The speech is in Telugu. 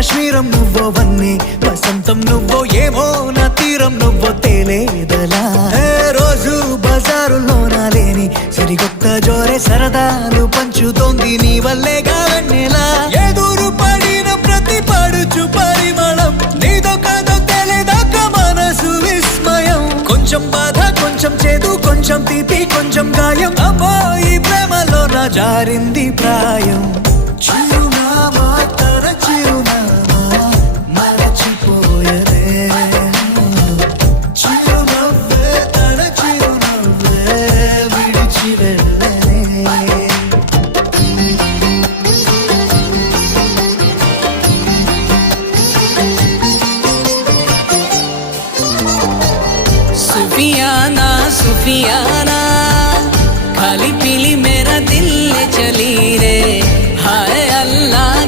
కాశ్మీరం నువ్వో వన్నే వసంతం నువ్వో ఏమో నా తీరం నువ్వో తేలేదలా రోజు బజారులో నా లేని సరికొత్త జోరే సరదాలు పంచుతోంది నీ వల్లేగా వెన్నెలా ఎదురు పడిన ప్రతి పడుచు పరిమళం నీదో కాదో తెలియదాకా మనసు విస్మయం కొంచెం బాధ కొంచెం చేదు కొంచెం తీపి కొంచెం గాయం అమ్మో ఈ ప్రేమలో నా జారింది ప్రాయం చిరునామా తన చిరునామా మరచిపోయదే చిరునవ్వే తన చిరునవ్వే విడిచి వెళ్ళనే सुफियाना सुफियाना खाली पीली मेरा दिल ले चली रे हाय अल्लाह